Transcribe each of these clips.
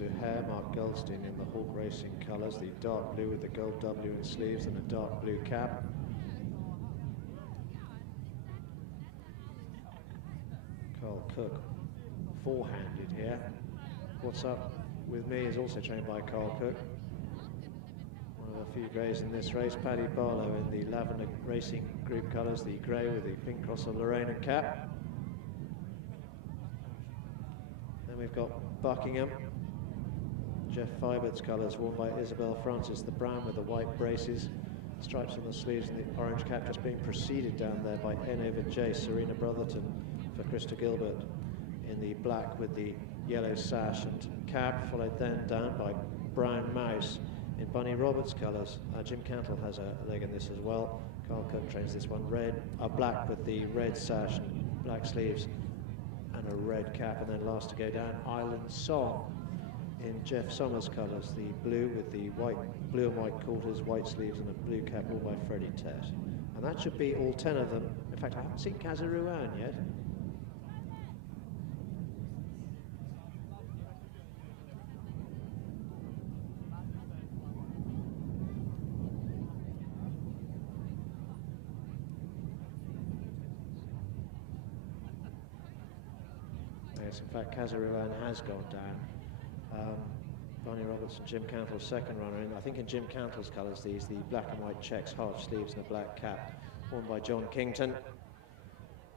Zuhair, Mark Goldstein in the Hawk Racing colours, the dark blue with the gold W in sleeves and a dark blue cap. Carl Cook, four-handed here. What's Up With Me is also trained by Carl Cook. One of a few greys in this race. Paddy Barlow in the Lavender Racing Group colours, the grey with the pink cross of Lorraine and cap. Then we've got Buckingham, Jeff Fibert's colours, worn by Isabel Francis, the brown with the white braces, stripes on the sleeves and the orange cap, just being preceded down there by N over J, Serena Brotherton for Krista Gilbert in the black with the yellow sash and cap, followed then down by Brown Mouse in Bunny Roberts colours. Jim Cantle has a leg in this as well. Carl Cook trains this one black with the red sash and black sleeves and a red cap, and then last to go down, Island Song in Jeff Summers colours, the blue with the blue and white quarters, white sleeves and a blue cap, all by Freddie Tett. And that should be all 10 of them. In fact, I haven't seen Kazaruan yet. Yes, in fact, Kazaruan has gone down. Barney Roberts and Jim Cantle's second runner in. I think in Jim Cantle's colours, these, the black and white checks, half sleeves and a black cap, worn by John Kington.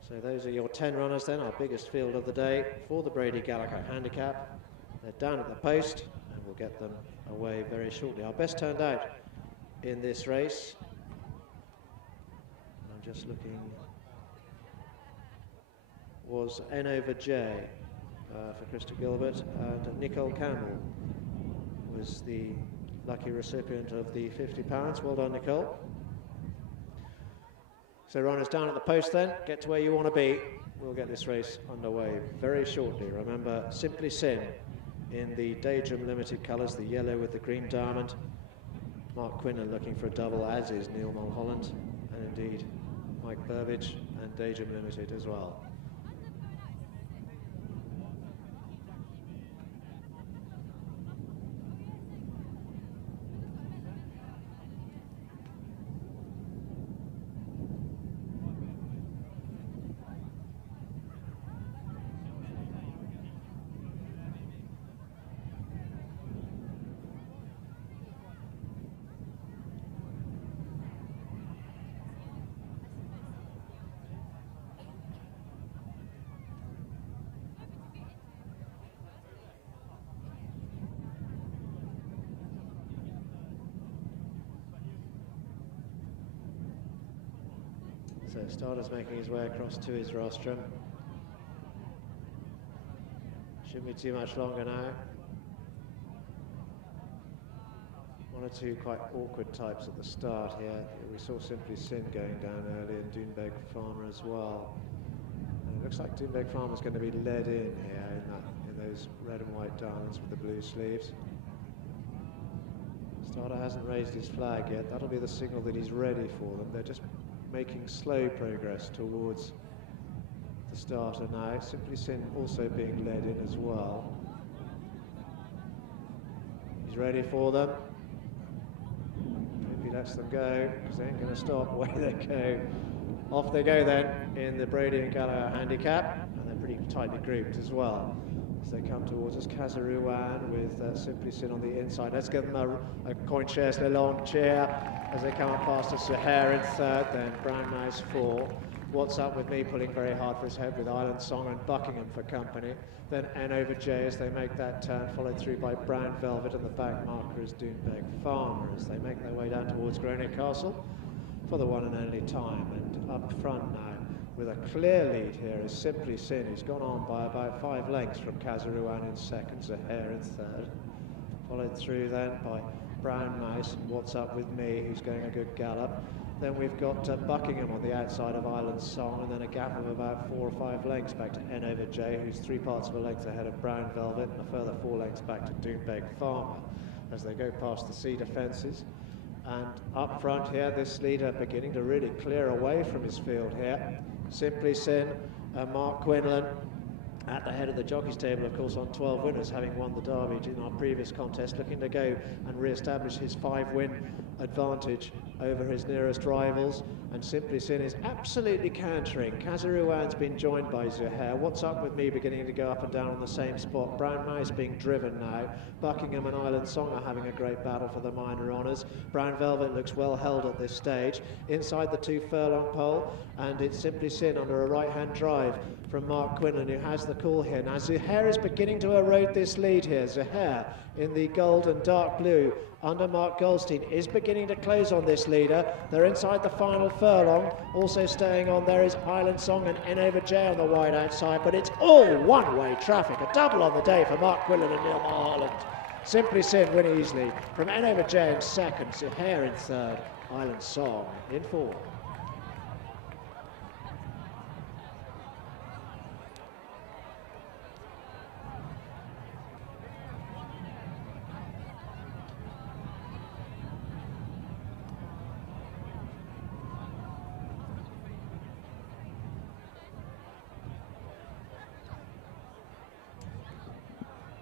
So those are your 10 runners then, our biggest field of the day for the Brady Gallagher Handicap. They're down at the post and we'll get them away very shortly. Our best turned out in this race, I'm just looking, was N over J. For Krista Gilbert, and Nicole Campbell was the lucky recipient of the £50. Well done, Nicole. So runners down at the post then, get to where you want to be. We'll get this race underway very shortly. Remember, Simply Sin in the Daydream Limited colours, the yellow with the green diamond. Mark Quinlan looking for a double, as is Neil Mulholland, and indeed Mike Burbidge and Daydream Limited as well. So Starter's making his way across to his rostrum. Shouldn't be too much longer now. One or two quite awkward types at the start here. We saw Simply Sin going down early and Doonbeg Farmer as well. And it looks like Doonbeg Farmer's going to be led in here in those red and white diamonds with the blue sleeves. Starter hasn't raised his flag yet. That'll be the signal that he's ready for them. They're just making slow progress towards the starter now. Simply Sin also being led in as well. He's ready for them. Hope he lets them go, because they ain't going to stop. Away they go. Off they go then in the Brady and Gallagher Handicap, and they're pretty tightly grouped as well as they come towards us. Kazaruan with Simply Sin on the inside. Let's give them a CoinShares Le Long cheer as they come up past us. Zuhair in third, then Brown Mouse four. What's Up With Me pulling very hard for his head with Island Song and Buckingham for company. Then N over J as they make that turn, followed through by Brown Velvet, and the back marker is Doonbeg Farmer as they make their way down towards Grosvenor Castle for the one and only time. And up front now with a clear lead here is Simply Sin, who's gone on by about 5 lengths from Kazaruan in second, Zuhair in third. Followed through then by Brown Mouse and What's Up With Me, who's going a good gallop. Then we've got Buckingham on the outside of Island Song, and then a gap of about 4 or 5 lengths back to N over J, who's 3/4 of a length ahead of Brown Velvet, and a further 4 lengths back to Doonbeg Farmer as they go past the cedar fences. And up front here, this leader beginning to really clear away from his field here. Simply Sin, Mark Quinlan, at the head of the jockeys table, of course, on 12 winners, having won the Derby in our previous contest, looking to go and re-establish his 5-win advantage over his nearest rivals. And Simply Sin is absolutely cantering. Kazarouan's been joined by Zuhair. What's Up With Me beginning to go up and down on the same spot. Brown Mouse being driven now. Buckingham and Island Song are having a great battle for the minor honours. Brown Velvet looks well held at this stage. Inside the 2 furlong pole, and it's Simply Sin under a right-hand drive from Mark Quinlan, who has the call here. Now Zuhair is beginning to erode this lead here. Zuhair in the gold and dark blue under Mark Goldstein is beginning to close on this leader. They're inside the final furlong. Also staying on there is Island Song and N over J on the wide outside, but it's all one-way traffic. A double on the day for Mark Quinlan and Neil Mulholland. Simply Sin win easily from N over J in second, Zuhair in third, Island Song in fourth.